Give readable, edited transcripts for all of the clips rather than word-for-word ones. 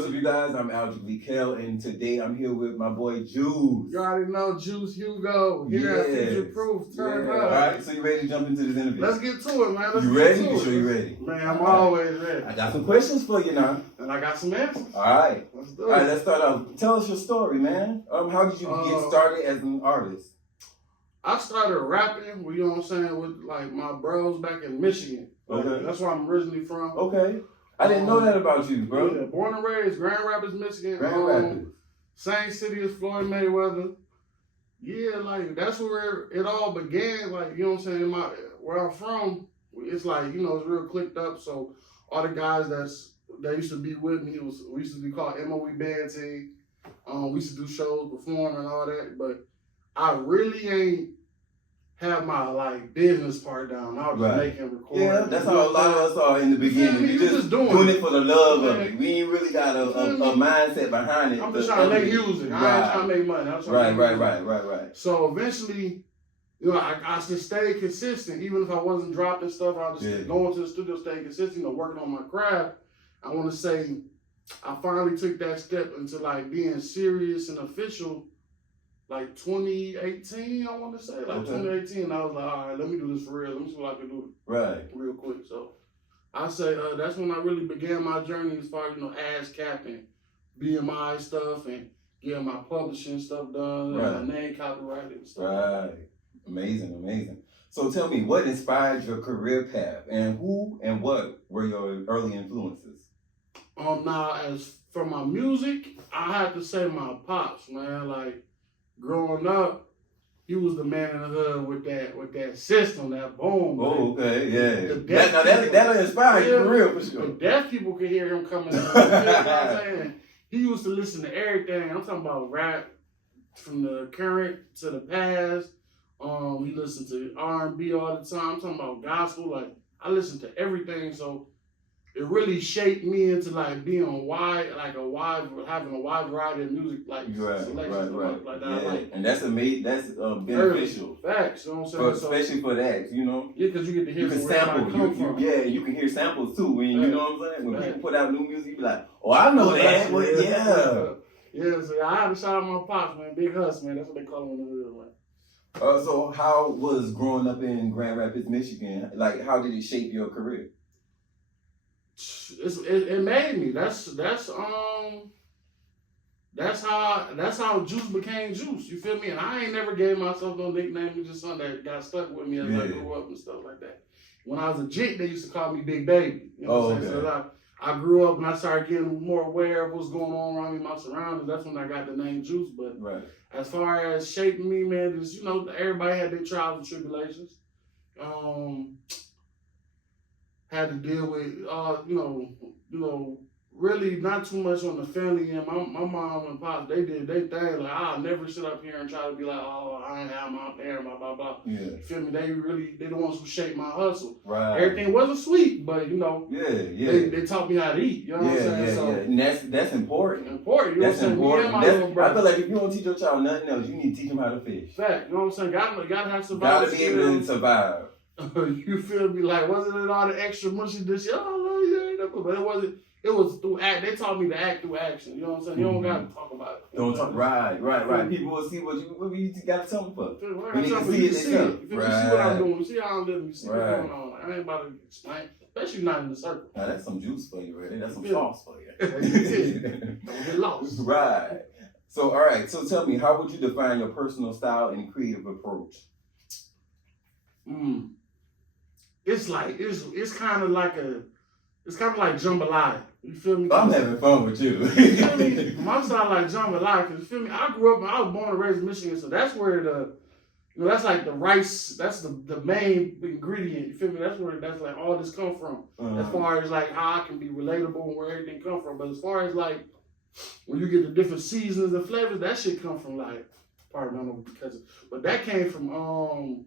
What's up, you guys? I'm JuixeJugo, and today I'm here with my boy Juice. You already know JuixeJugo here at FuturePROOF. Turn up. All right, so you ready to jump into this interview? Let's get to it, man. You ready? You sure you ready? Man, I'm always ready. I got some questions for you now. And I got some answers. All right. Let's do it. All right, let's start off. Tell us your story, man. How did you get started as an artist? I started rapping, you know what I'm saying, with like my bros back in Michigan. Okay. That's where I'm originally from. Okay. I didn't know that about you, bro. Yeah, born and raised, Grand Rapids, Michigan. Grand Rapids. Same city as Floyd Mayweather. Yeah, like that's where it all began. Like, you know what I'm saying? Where I'm from, it's like, you know, it's real clicked up. So all the guys that used to be with me, we used to be called MOE Band Team. We used to do shows, perform and all that, but I really ain't have my like business part down. I was just making recordings. Yeah, that's how a lot of us are in the beginning. We just doing it for the love of it. We ain't really got a mindset behind it. I'm just trying to make music. I ain't trying to make money. I'm trying to make money. Right. So eventually, you know, I just stayed consistent. Even if I wasn't dropping stuff, I was just going to the studio, staying consistent, you know, working on my craft. I want to say I finally took that step into like being serious and official. Like 2018, I want to say. Like 2018, I was like, all right, let me do this for real. Let me see what I can do real quick. So I say that's when I really began my journey as far as, you know, ASCAP, BMI stuff, and getting my publishing stuff done, and my name copyrighted and stuff. Right. Amazing. So tell me, what inspired your career path, and who and what were your early influences? Now, as for my music, I have to say my pops, man. Like, growing up, he was the man in the hood with that system, that boom. Oh, okay, yeah. That'll inspire you for real, for sure. The deaf people could hear him coming. You know what I'm saying? He used to listen to everything. I'm talking about rap from the current to the past. He listened to R&B all the time. I'm talking about gospel. Like, I listened to everything. So it really shaped me into like being having a wide variety of music, like selections like that. Yeah. Like, and that's amazing. That's beneficial. Facts, you know what I'm saying? Especially for that, you know. Yeah, because you get to hear from where you can hear samples too. When you know what I'm saying. When people put out new music, you be like, "Oh, I know that." Yeah, so I had to shout out my pops, man. Big Hus, man. That's what they call him in the hood, man. So how was growing up in Grand Rapids, Michigan? Like, how did it shape your career? It made me. That's how Juice became Juice. You feel me? And I ain't never gave myself no nickname. It's just something that got stuck with me as I grew up and stuff like that. When I was a jit, they used to call me Big Baby. You know what I'm saying? So I grew up and I started getting more aware of what's going on around me, my surroundings. That's when I got the name Juice. But as far as shaping me, man, just, you know, everybody had their trials and tribulations. Had to deal with, you know, really not too much on the family end. My mom and pops, they did their thing. Like, I'll never sit up here and try to be like, oh, I ain't have my parents, blah, blah. Yeah. You feel me? They the ones who shaped my hustle. Right. Everything wasn't sweet, but, you know, they taught me how to eat. You know what I'm saying? So, and that's important. Important. You know what I'm saying? I feel like if you don't teach your child nothing else, you need to teach them how to fish. Fact. You know what I'm saying? Gotta have survival. Gotta be able to survive. You feel me? Like, wasn't it all the extra mushy this shit? But it wasn't. It was through act. They taught me to act through action. You know what I'm saying? You don't got to talk about it. Don't talk. Right. People will see what you got to tell them for. When they can see it, they see it. You see what I'm doing. You see how I'm living. You see what's going on. I ain't about to explain. Especially not in the circle. Now, that's some juice for you, right? That's some sauce for you. Don't get lost. Right. So, all right. So, tell me, how would you define your personal style and creative approach? It's like it's kind of like jambalaya. You feel me? I'm having fun with you. You feel me? My style like jambalaya. Cause you feel me? I was born and raised in Michigan, so that's where that's like the rice. That's the main ingredient. You feel me? That's like all this come from. As far as like how I can be relatable and where everything come from. But as far as like when you get the different seasons and flavors, that shit come from like, pardon me, but that came from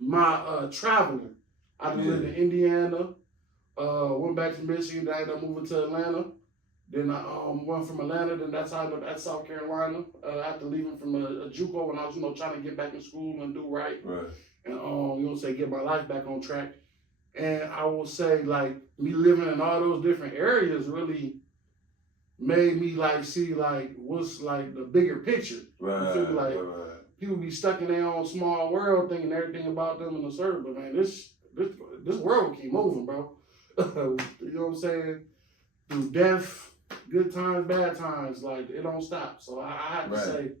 my traveling. I lived in Indiana, went back to Michigan, then I ended up moving to Atlanta. Then I went from Atlanta, then that's how I ended up at South Carolina after leaving from a JUCO when I was, you know, trying to get back in school and do right. And, get my life back on track. And I will say, like, me living in all those different areas really made me like see like what's like the bigger picture. Right. You feel me? Like Right. people be stuck in their own small world thinking everything about them in the service. But man, this world will keep moving, bro. You know what I'm saying? Through death, good times, bad times, like it don't stop. So I have to say,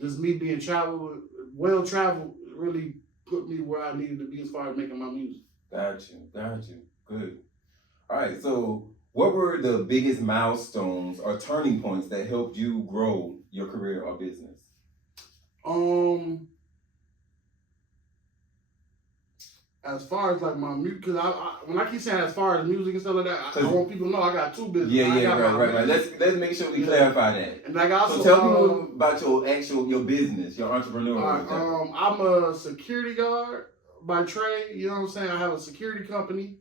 just me being well traveled, really put me where I needed to be as far as making my music. Got you. Good. All right. So, what were the biggest milestones or turning points that helped you grow your career or business? As far as like my music, because when I keep saying as far as music and stuff like that, I want people to know I got two businesses. Yeah, right. Let's make sure we clarify that. And like also, so tell people about your business, your entrepreneurial. I'm a security guard by trade. You know what I'm saying? I have a security company.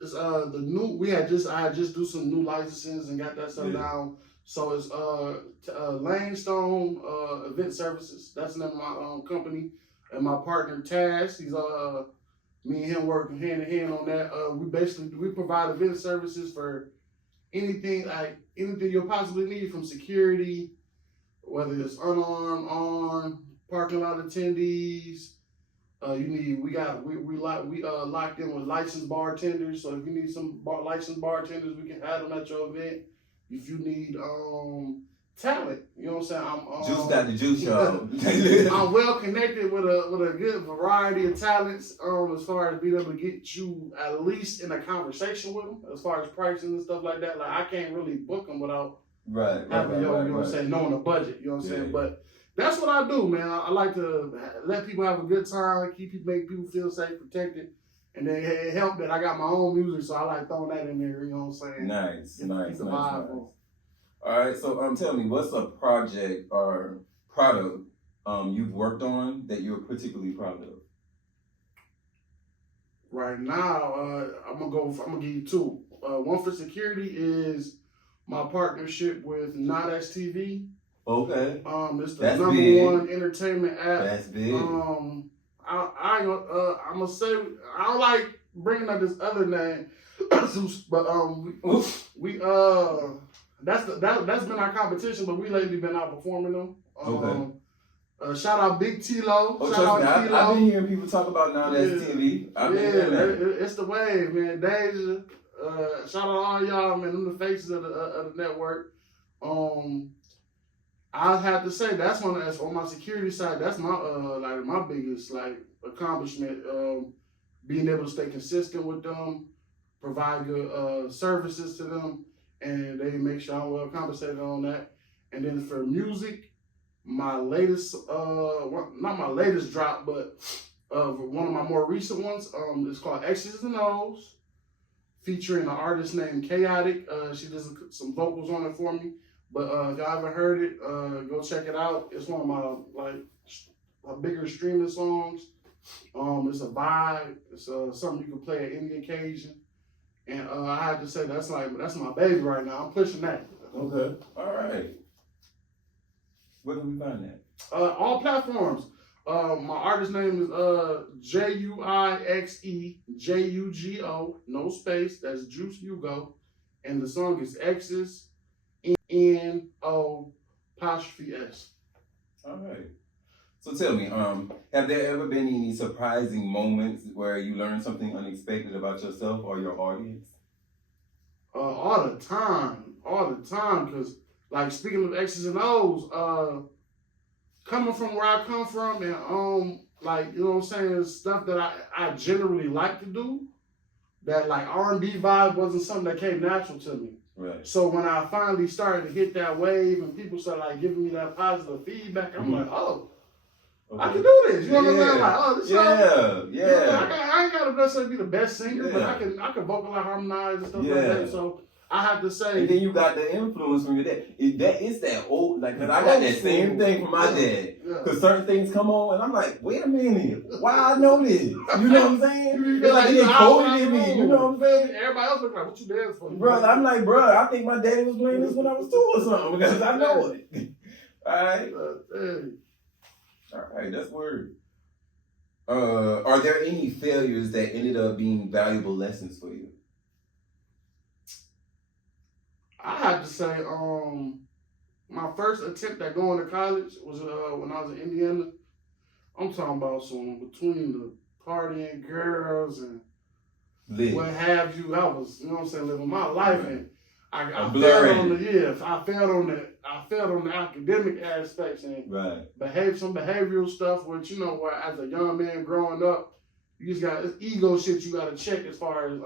It's I had just do some new licenses and got that stuff down. So it's Langstone Event Services. That's the name of my company. And my partner Taz, he's me and him working hand in hand on that. We provide event services for anything you'll possibly need, from security, whether it's unarmed, armed, parking lot attendees. We locked in with licensed bartenders. So if you need some licensed bartenders, we can have them at your event. If you need talent, you know what I'm saying? Juice got the juice, y'all. I'm well connected with a good variety of talents. As far as being able to get you at least in a conversation with them, as far as pricing and stuff like that. Like I can't really book them without having you know what I'm saying, knowing the budget. You know what I'm saying? But that's what I do, man. I like to let people have a good time, make people feel safe, protected. And then it helped that I got my own music, so I like throwing that in there, you know what I'm saying? Nice. All right, so tell me, what's a project or product you've worked on that you're particularly proud of? Right now, I'm gonna give you two. One for security is my partnership with Not TV. Okay. It's the #1 entertainment app. That's big. I'm gonna say I don't like bringing up this other name, but that's been our competition, but we lately been outperforming them. Okay. Shout out Big T-Lo. Shout out T-Lo. I've been hearing people talk about Now That's TV. It's the wave, man. Deja. Shout out all y'all, man. Them the faces of the network. I have to say that's on my security side. That's my my biggest accomplishment. Being able to stay consistent with them, provide good services to them, and they make sure I'm well compensated on that. And then for music, my latest, not my latest drop, but one of my more recent ones, is called X's and O's, featuring an artist named Chaotic. She does some vocals on it for me. But if y'all haven't heard it, go check it out. It's one of my bigger streaming songs. It's a vibe. It's something you can play at any occasion. And I have to say that's my baby right now. I'm pushing that. Okay. All right. Where can we find that? All platforms. My artist name is JuixeJugo, no space. That's JuixeJugo, and the song is X's NO''S. All right. So tell me, have there ever been any surprising moments where you learned something unexpected about yourself or your audience? All the time, because like speaking of X's and O's, coming from where I come from, and you know what I'm saying, stuff that I generally like to do, that like R&B vibe wasn't something that came natural to me. Right. So when I finally started to hit that wave and people started giving me that positive feedback, I'm like, oh, okay, I can do this. You know what I'm saying? Like, oh, this song. Yeah. I ain't gotta necessarily be the best singer, but I can vocalize, harmonize, and stuff like that. So I have to say. And then you got the influence from your dad. It's that old, cause I got that same thing from my dad. Cause certain things come on, and I'm like, wait a minute, why I know this? You know what I'm saying? It's like they coded in me. You know what I'm saying? Everybody else look like, what you dance for? Bro, I'm like, bro, I think my daddy was playing this when I was 2 or something, because I know it. All right, that's word. Are there any failures that ended up being valuable lessons for you? I had to say, my first attempt at going to college was when I was in Indiana. I'm talking about some between the partying girls and what have you. I was, you know what I'm saying, living my life, and I failed on I failed on the academic aspects and some behavioral stuff, which, you know, where as a young man growing up, you just got ego shit you got to check as far as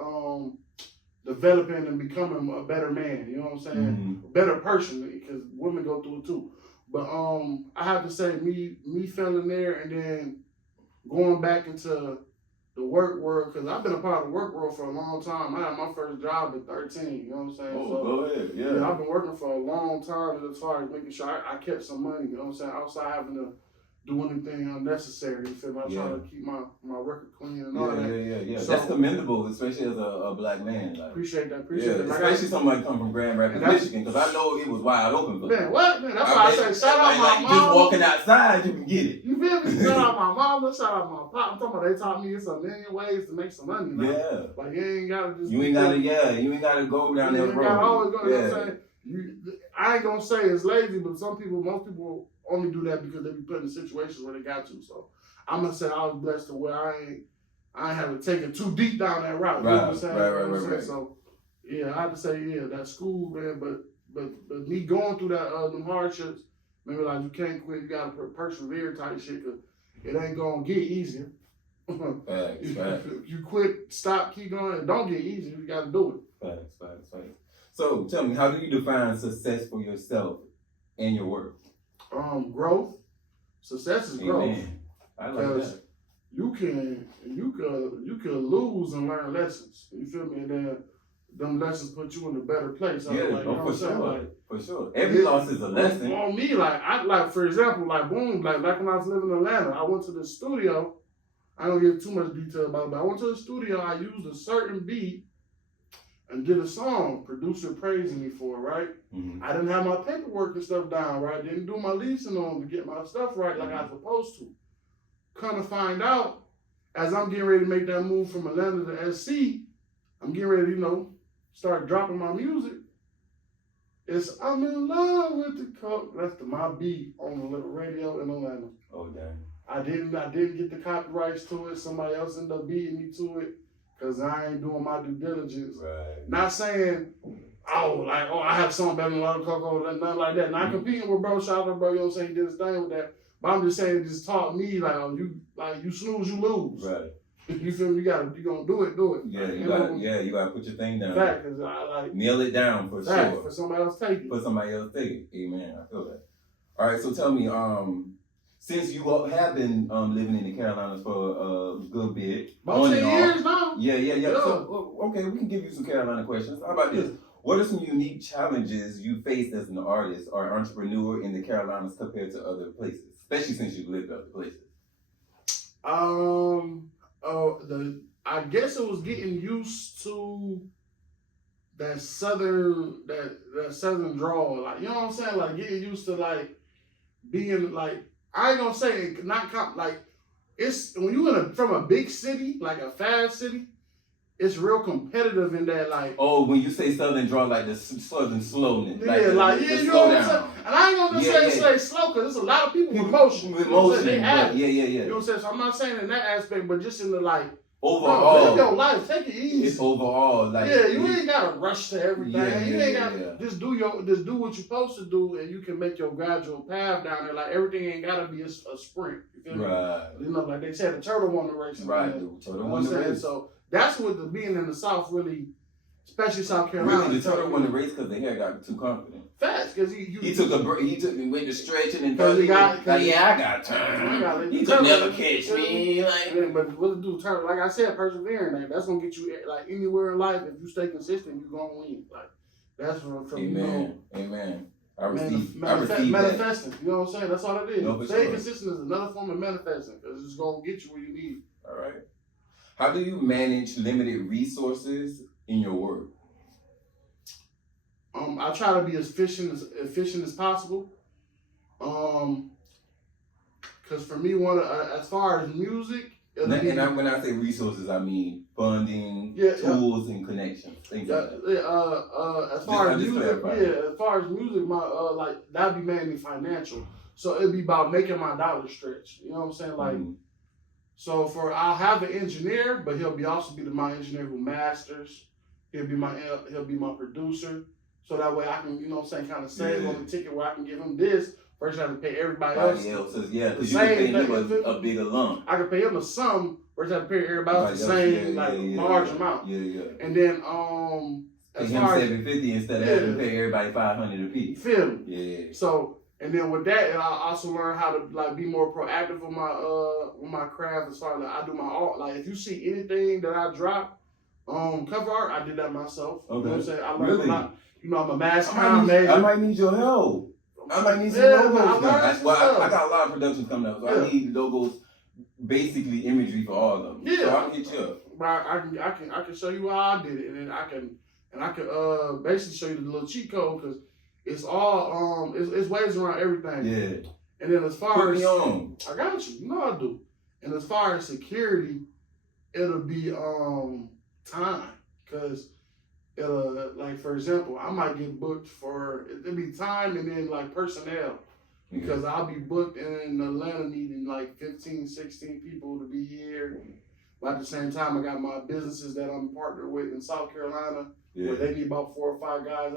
developing and becoming a better man. You know what I'm saying? A better person, because women go through it too. But I have to say, me failing there and then going back into the work world, because I've been a part of the work world for a long time. I had my first job at 13, you know what I'm saying? Oh, so, go ahead, yeah. I've been working for a long time as far as making sure I kept some money, you know what I'm saying, outside having to do anything unnecessary. You feel me? I try to keep my record clean and all that. Yeah. So, that's commendable, especially as a black man. Like, appreciate that. Especially somebody come from Grand Rapids, Michigan, because I know it was wide open for man, what? Man, that's why I say shout out my mom. Just walking outside, you can get it. You feel me? Shout out my mama, shout out my pop. I'm talking about they taught me it's a million ways to make some money. Now. Yeah. Like you ain't gotta just. You ain't gotta go down that road. You gotta always go. You know what I'm saying? I ain't gonna say it's lazy, but most people only do that because they be put in situations where they got to. So I'm gonna say I was blessed to where I ain't have to take it too deep down that route. You know what I'm saying? Right. So yeah, I have to say that school, man. But me going through that them hardships, maybe like you can't quit. You gotta persevere type shit, cause it ain't gonna get easier. You quit, stop, keep going. It don't get easier. You gotta do it. Facts. So tell me, how do you define success for yourself and your work? Growth. Success is growth. I like that. You could lose and learn lessons. You feel me? And then them lessons put you in a better place. For sure. Every loss is a lesson. On me, for example, back when I was living in Atlanta, I went to the studio. I don't give too much detail about it, but I went to the studio. I used a certain beat and did a song, producer praising me for it, right? I didn't have my paperwork and stuff down, right? Didn't do my leasing on to get my stuff right like I was supposed to. Kind of find out, as I'm getting ready to make that move from Atlanta to SC, I'm getting ready to, start dropping my music. It's I'm in love with the coke. That's my beat on the little radio in Atlanta. Oh, damn. I didn't get the copyrights to it. Somebody else ended up beating me to it. Because I ain't doing my due diligence. Right. Not saying, I have something better than Lotto Coco, nothing like that. Not competing with bro, shout out bro, you know what I'm saying, he did his thing with that. But I'm just saying it just taught me, you snooze, you lose. Right. You feel me? You gonna do it. Yeah, you gotta put your thing down. Fact, because I nail it down for sure. For somebody else take it. Amen. I feel that. All right, so tell me, since you have been living in the Carolinas for a good bit, about 10 years now. Yeah. So, okay, we can give you some Carolina questions. How about this? What are some unique challenges you faced as an artist or entrepreneur in the Carolinas compared to other places, especially since you've lived other places? I guess it was getting used to that southern drawl, you know what I'm saying, getting used to being I ain't gonna say it's when you from a big city, a fast city, it's real competitive in that when you say southern draw, the southern slowness. You know what I'm saying? And I ain't gonna say slow, because there's a lot of people with motion. You know what I'm saying? You know what I'm saying? So I'm not saying in that aspect, but just in the overall, live your life. Take it easy. It's overall you ain't gotta rush to everything. You ain't gotta just do what you're supposed to do, and you can make your gradual path down there. Everything ain't gotta be a sprint. You feel me? Like they said, the turtle won the race. Right, the turtle won the race. So that's what being in the South really, especially South Carolina. Really, the turtle won the race because the hair got too confident. Facts, because he took a break. He went to stretching and I got time. He could never catch me. But what to do, turtle? Like I said, persevering. That's gonna get you anywhere in life. If you stay consistent, you're gonna win. That's from Amen. I receive manifesting. You know what I'm saying? That's all it is. No, Staying consistent is another form of manifesting, because it's gonna get you where you need. All right. How do you manage limited resources in your work? I try to be as efficient as possible. Because for me, as far as music, When I say resources, I mean funding, tools, and connections. Things like that. As far as music, my like that'd be mainly financial. So it'd be about making my dollar stretch. You know what I'm saying? Like, so I'll have an engineer, but he'll also be my engineer who masters. He'll be my producer. So that way I can, you know what I'm saying, kind of save on the ticket where I can give him this. First I have to pay everybody else. Because you can pay him a bigger lump. I can pay him a sum. First I have to pay everybody else the same large amount. And then pay him $750 instead of having to pay everybody $500 a piece. Feel me? Yeah. So and then with that, I also learn how to like be more proactive with my craft as far as like, I do my art. Like if you see anything that I drop, cover art, I did that myself. Okay. You know what I'm saying? I learned a lot. You know, I'm a mass comm major. I might need your help. I might need some logos. I got a lot of productions coming up, so I need logos, basically imagery for all of them. Yeah. So I can hit you up. I can show you how I did it, and then I can basically show you the little cheat code because it's all it's ways around everything. Yeah. And then as far as I got you, you know I do. And as far as security, it'll be time because. Like for example, I might get booked for it'll be time and then like personnel because I'll be booked in Atlanta needing like 15, 16 people to be here. But at the same time, I got my businesses that I'm partnered with in South Carolina where they need about 4 or 5 guys.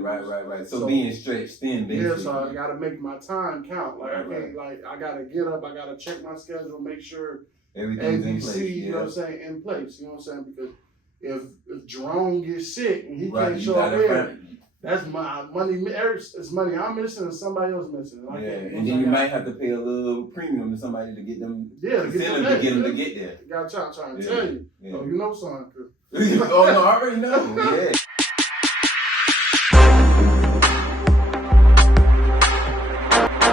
Right. So being stretched thin, basically. Yeah, so I gotta make my time count. Like I can't I gotta get up, I gotta check my schedule, make sure everything's in place. You know what I'm saying, in place. You know what I'm saying? Because if Jerome gets sick and he can't show up here, that's my money. It's money I'm missing and somebody else missing. And then you might have to pay a little premium to somebody to get them. To get them to get there. Got trying to tell you. Oh, you know something. Oh no, I already know. Yeah.